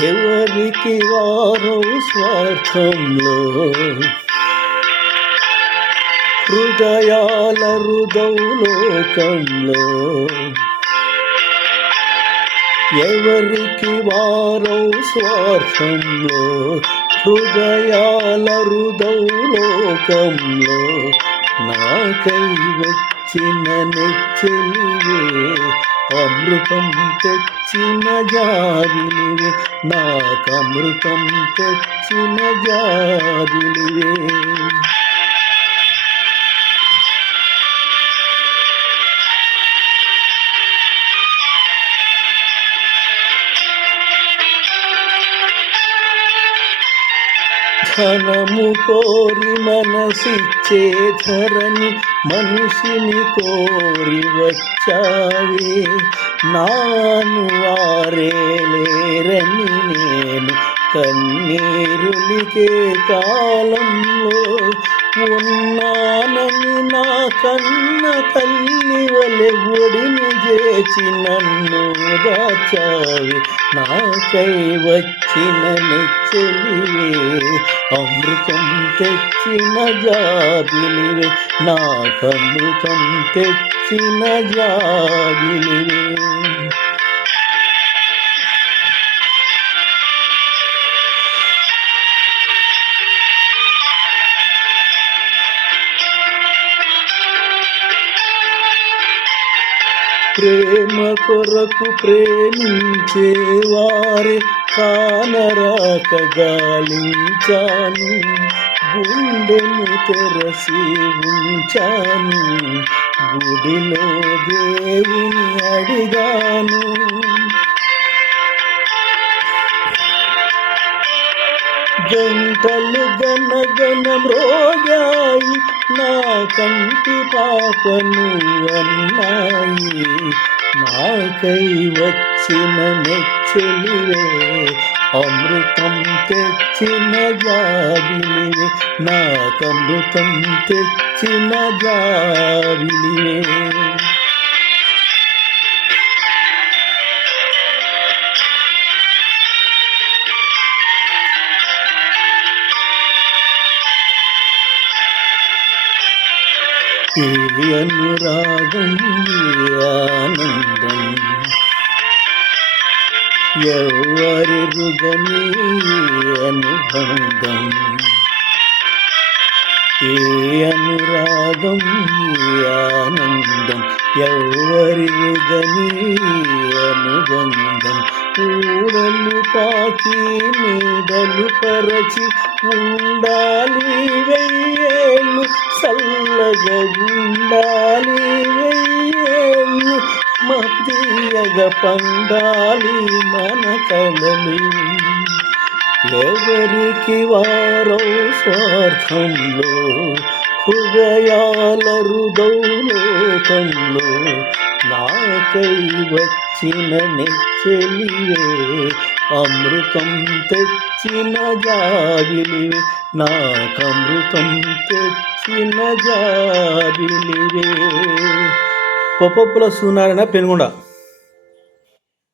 ఎవరికి వారో స్వార్థంలో హృదయాల లోకంలో ఎవరికి వారో స్వార్థంలో హృదయాల లోకంలో నాకై వచ్చిన నెచ్చలివే అమృతం తెచ్చిన జాబిలివే నాకమృతం తెచ్చిన జాబిలివే ధనము కోరి మనసిచ్చే ధరని మనిషిని కోరి వచ్చావే నాను వారేలేరని నేను కన్నీరులికే కాలంలో ఉన్నానని నా కన్న తల్లి వలె ఒడిని చేసి నన్ను దాచావి నాకై వచ్చిన నెచ్చలివే అమృతం తెచ్చిన జాబిలివే నాకమృతం తెచ్చిన జాబిలివే ప్రేమ కొరకు ప్రేమించేవారే కానరాక గాలించాను గుండెను తెరసి ఉంచాను గుడిలో దేవుని అడిగాను గంటలు గనగన మ్రోగాయి నా కంటి పాపను అన్నాయి నాకై వచ్చిన నెచ్చలివే అమృతం తెచ్చిన జాబిలివే నాకమృతం తెచ్చిన జాబిలివే ఈ అనురాగం ఆనందం ఎవరి రుగని అనుబంధం ఈ అనురాగం ఆనందం ఎవరి రుగని అనుబంధం కూడలు పాకి నీడలు పరచి ఉండాలి వెయ్యేళ్ళు చల్లగా ఉండాలి వెయ్యేళ్ళు మతీయగా పండాలి మన కలలు ఎవరికి వారో స్వార్థంలో హృదయాల లోకంలో నాకై వచ్చిన నెచ్చలివే అమృతం తెచ్చిన జాబిలివే నాకమృతం తెచ్చిన జాబిలివే. పొప్పప్పుల సూనారాయణ పెనుగొండ.